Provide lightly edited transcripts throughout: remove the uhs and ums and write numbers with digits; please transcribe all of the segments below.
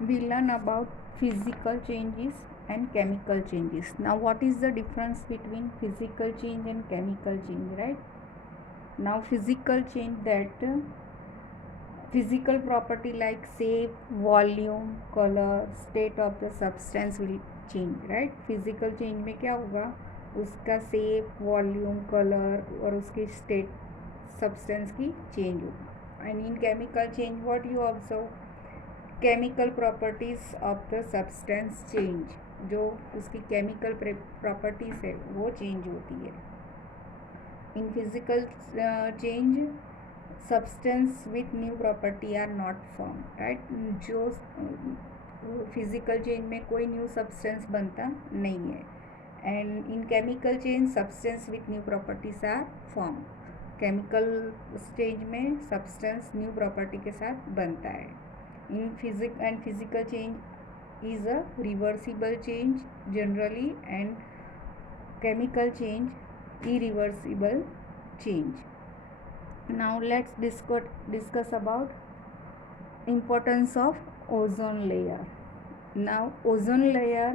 we learn about physical changes and chemical changes. Now what is the difference between physical change and chemical change, right? Now physical change, that physical property like shape, volume, color, state of the substance will change, right? physical change में क्या होगा, उसका shape, volume, colour और उसकी state substance की change होगी. And in chemical change what you observe, chemical properties of the substance change, जो उसकी केमिकल प्रॉपर्टीज है वो चेंज होती है. In physical change substance with new property are not form, right. जो फिजिकल चेंज में कोई न्यू सब्सटेंस बनता नहीं है. And in chemical change substance with new properties are form. Chemical stage में सब्सटेंस न्यू प्रॉपर्टी के साथ बनता है. In physical change is a reversible change generally, and chemical change irreversible change. Now let's discuss about importance of ozone layer. Now ozone layer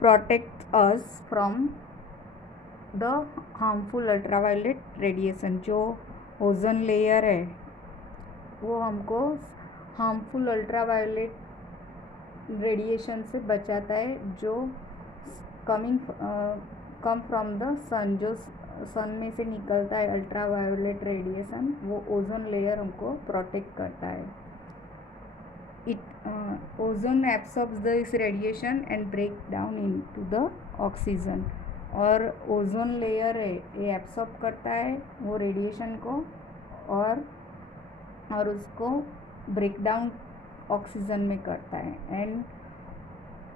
protects us from the harmful ultraviolet radiation. जो ozone layer है वो हमको harmful ultraviolet radiation से बचाता है, जो come from the सन, जो सन में से निकलता है अल्ट्रावायोलेट रेडिएशन, वो ओजोन लेयर हमको प्रोटेक्ट करता है. It ozone absorbs this radiation and break down into the oxygen. और ओजोन लेयर है ये एब्सॉर्ब करता है वो रेडिएशन को और उसको ब्रेक डाउन ऑक्सीजन में करता है. And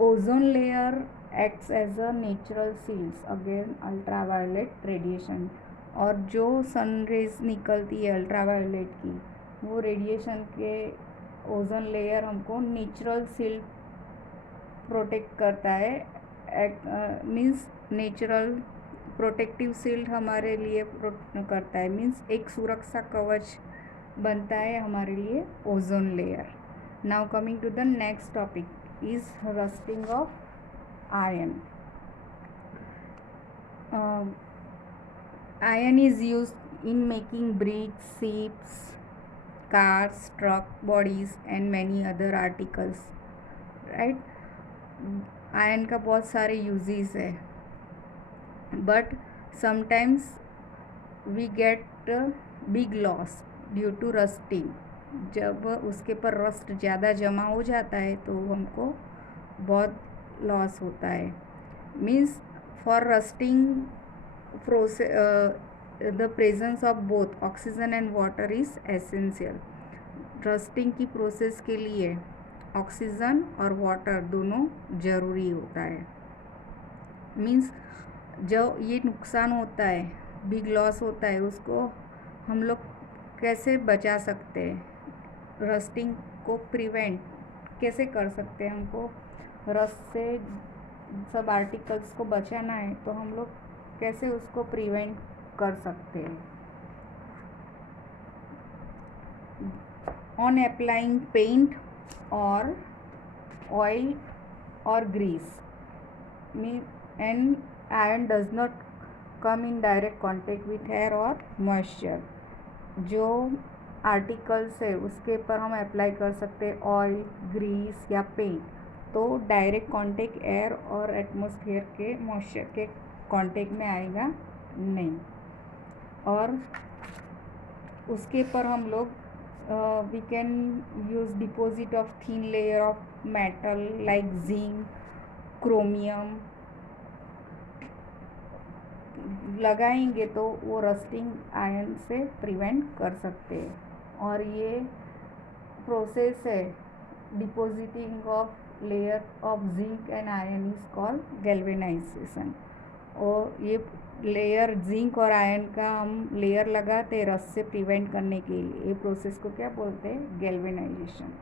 ozone layer acts as a natural shields again ultraviolet radiation. और जो सन रेज निकलती है अल्ट्रावायलेट की, वो रेडिएशन के ओजोन लेयर हमको नेचुरल शील्ड प्रोटेक्ट करता है. मीन्स नेचुरल प्रोटेक्टिव शील्ड हमारे लिए करता है, मीन्स एक सुरक्षा कवच बनता है हमारे लिए ozone layer. Now coming to the next topic is rusting of iron. Iron is used in making bricks, ships, cars, truck bodies and many other articles, right. Iron का बहुत सारे यूजेस है, but sometimes we get big loss due to rusting. जब उसके पर rust ज़्यादा जमा हो जाता है तो हमको बहुत लॉस होता है. Means for rusting the presence of both oxygen and water is essential. Rusting की प्रोसेस के लिए ऑक्सीजन और वाटर दोनों ज़रूरी होता है. मीन्स जो ये नुकसान होता है, बिग लॉस होता है, उसको हम लोग कैसे बचा सकते हैं, रस्टिंग को प्रिवेंट कैसे कर सकते हैं. हमको रस्ट से सब आर्टिकल्स को बचाना है तो हम लोग कैसे उसको प्रिवेंट कर सकते हैं. ऑन अप्लाइंग पेंट और ऑयल और grease and iron does not come in direct contact with air और मॉइस्चर. जो आर्टिकल्स है उसके ऊपर हम अप्लाई कर सकते हैं ऑयल, ग्रीस या पेंट, तो डायरेक्ट कांटेक्ट एयर और एटमॉस्फेयर के मॉइस्चर के कांटेक्ट में आएगा नहीं. और उसके पर हम लोग we can use deposit of thin layer of metal like zinc, chromium लगाएंगे तो वो रस्टिंग आयरन से प्रिवेंट कर सकते हैं. और ये प्रोसेस है depositing of layer of zinc and iron is called galvanisation. और ये लेयर जिंक और आयरन का हम लेयर लगाते हैं रस्ट से प्रिवेंट करने के लिए. ये प्रोसेस को क्या बोलते हैं, गैल्वेनाइजेशन.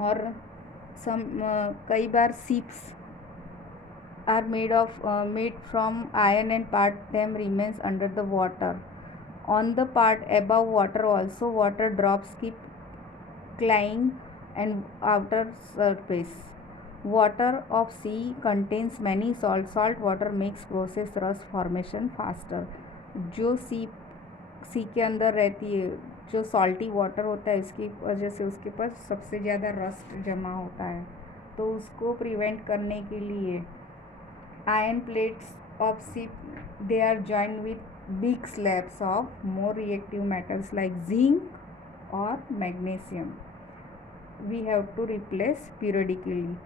और कई बार ships are made from iron and part them remains under the water. On the part above water also water drops keep alkaline and outer surface. Water of sea contains many salt. Salt water makes process rust formation faster. जो सी के अंदर रहती है, जो salty water होता है, इसकी वजह से उसके पास सबसे ज़्यादा रस्ट जमा होता है. तो उसको प्रिवेंट करने के लिए iron plates of ship they are joined with big slabs of more reactive metals like zinc और magnesium. We have to replace periodically.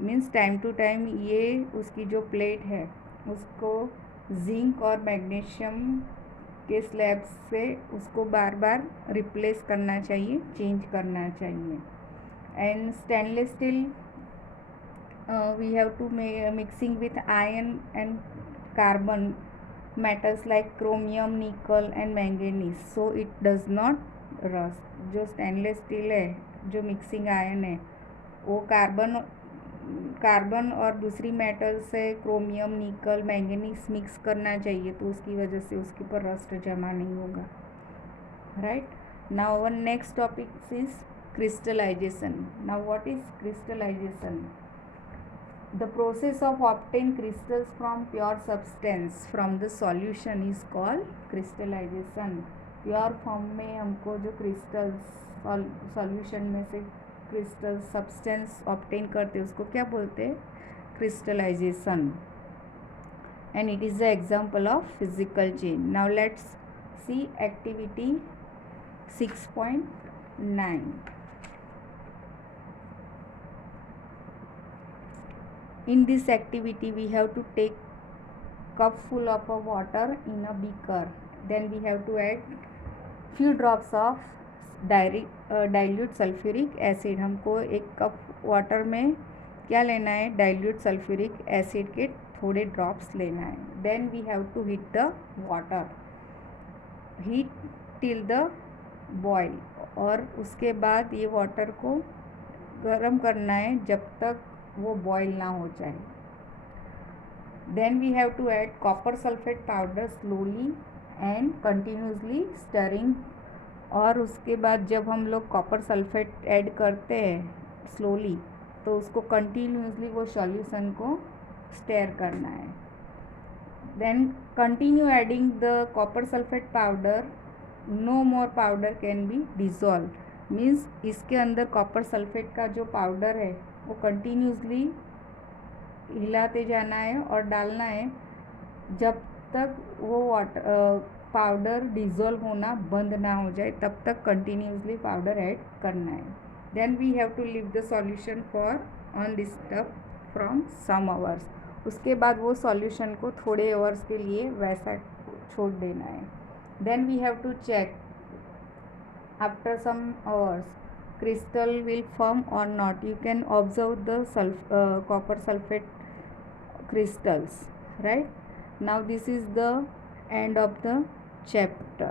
Means time to time ये उसकी जो प्लेट है उसको जिंक और मैग्नीशियम के स्लैब से उसको बार बार रिप्लेस करना चाहिए, चेंज करना चाहिए. And stainless steel we have to mixing with iron and carbon metals like chromium, nickel and manganese, so it does not rust. जो स्टेनलेस स्टील है, जो मिक्सिंग आयन है, वो कार्बन और दूसरी मेटल से क्रोमियम, निकल, मैंगनीज मिक्स करना चाहिए, तो उसकी वजह से उसके ऊपर रस्ट जमा नहीं होगा. Right. Now our next topic is crystallisation. Now what is crystallisation? The process of obtain crystals from pure substance from the solution is called crystallization. Pure form में हमको जो क्रिस्टल्स सॉल्यूशन में से क्रिस्टल सब्सटेंस ऑब्टेन करते हैं उसको क्या बोलते हैं? Crystallisation. And it is the example of physical change. Now let's see activity 6.9. In this activity we have to take cup full of a water in a beaker. Then we have to add few drops of dilute sulfuric acid. हमको एक cup water में क्या लेना है? Dilute sulphuric acid के थोड़े drops लेना है. Then we have to heat the water, heat till the boil. और उसके बाद ये वाटर को गर्म करना है जब तक वो बॉयल ना हो जाए. Then we have to add copper sulphate powder slowly and continuously stirring. और उसके बाद जब हम लोग कॉपर सल्फेट ऐड करते हैं स्लोली, तो उसको कंटिन्यूसली वो सॉल्यूशन को स्टेयर करना है. Then continue adding the copper sulphate powder. No more powder can be dissolve. Means इसके अंदर कॉपर सल्फेट का जो पाउडर है वो कंटिन्यूसली हिलाते जाना है और डालना है जब तक वो वाटर पाउडर डिज़ोल्व होना बंद ना हो जाए, तब तक कंटिन्यूसली पाउडर ऐड करना है. Then we have to leave the solution for on this stuff from some hours. उसके बाद वो सॉल्यूशन को थोड़े आवर्स के लिए वैसा छोड़ देना है. Then we have to check after some hours crystal will form or not. You can observe the copper sulfate crystals. Right. Now this is the end of the chapter.